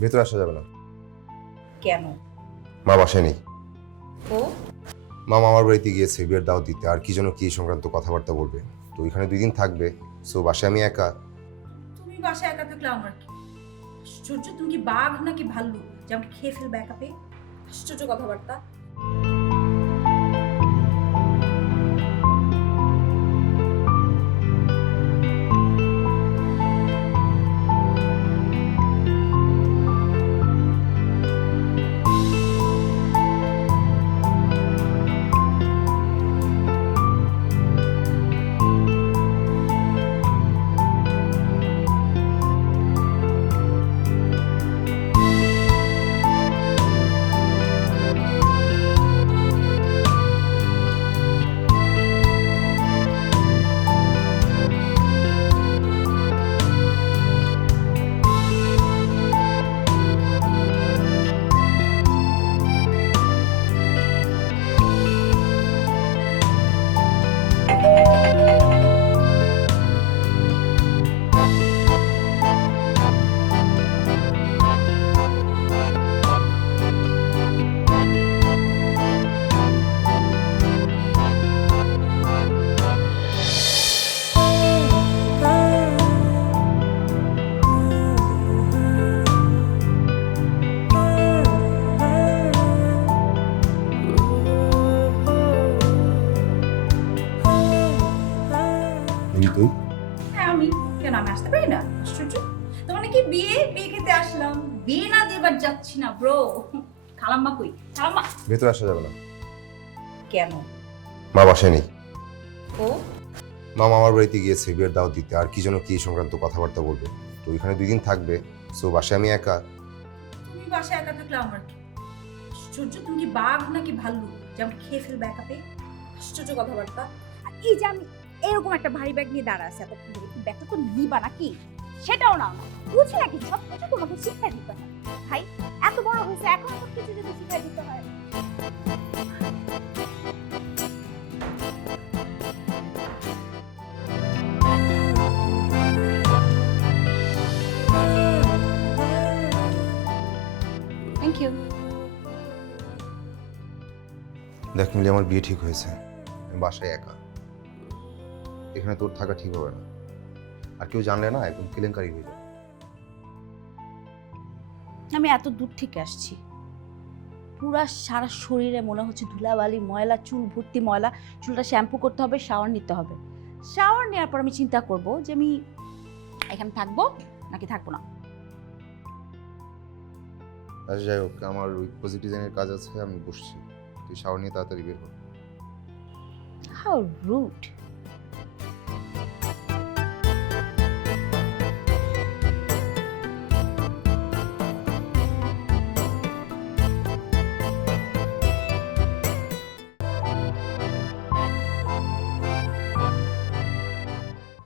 ভেতরে আসা যাবে না। কেন? মা বাসায় নেই। ও? মা মামার বাড়িতে গিয়েছে বিয়ের দাওয়াত দিতে। আর কি যেন কি সংক্রান্ত কথাবার্তা বলবে। তো ওইখানে দুই দিন থাকবে। সো বাসায় আমি একা। তুমি বাসায় একা থাকলে আমার কি? আশ্চর্য তুমি কি বাঘ নাকি ভাল্লুক যে আমাকে খেয়ে ফেলবে একা পেয়ে আশ্চর্য কথাবার্তা। তুই হ্যাঁ আমি কেন আমি আসতে পারি না? আশ্চর্য। তোমার নাকি বিয়ে? বিয়ে খেতে আসলাম। বিয়ে না দেবার যাচ্ছি না ব্রো। খালাম্মা কই? খালাম্মা। ভেতরে আসা যাবে না। কেন? মা বাসায় নেই। ও? মা মামার বাড়িতে গিয়েছে বিয়ের দাওয়াত দিতে। আর কি যেন কি সংক্রান্ত কথাবার্তা বলবে। তো ওইখানে দুই দিন থাকবে। সো বাসায় আমি একা। তুমি বাসায় একা থাকলে আমার কি? আশ্চর্য তুমি কি বাঘ নাকি ভাল্লুক? যে আমাকে খেয়ে ফেলবে একা পেয়ে আশ্চর্য কথাবার্তা। আর এই যে আমি এরকম একটা ভারী ব্যাগ নিয়ে দাঁড়া আছে এতক্ষণ ধরে। ব্যাগটা তো নিবা নাকি? সেটাও না না। বুঝি নাকি? সব কিছু তোমাকে শিক্ষা দিতে হয়। ভাই এত বড় হয়েছে এখন সব কিছু যদি শিক্ষা দিতে হয়। থ্যাংক ইউ দেখ মিলে আমার বিয়ে ঠিক হয়েছে। আমি বাসায় একা। এখানে তোর থাকা ঠিক হবে না। আর কেউ জানলে না একদম কেলেঙ্কারি হয়ে যাবে। আমি এত দূর থেকে আসছি। পুরা সারা শরীরে মনে হচ্ছে ধুলাবালি ময়লা চুল ভর্তি ময়লা চুলটা শ্যাম্পু করতে হবে শাওয়ার নিতে হবে। শাওয়ার নেওয়ার পর আমি চিন্তা করব যে আমি এখানে থাকব নাকি থাকব না? আচ্ছা যাই হোক আমার ওই পজিটিভ ডিজাইনের কাজ আছে আমি বসছি। তুই শাওয়ার নিয়ে তাড়াতাড়ি বের হ। How root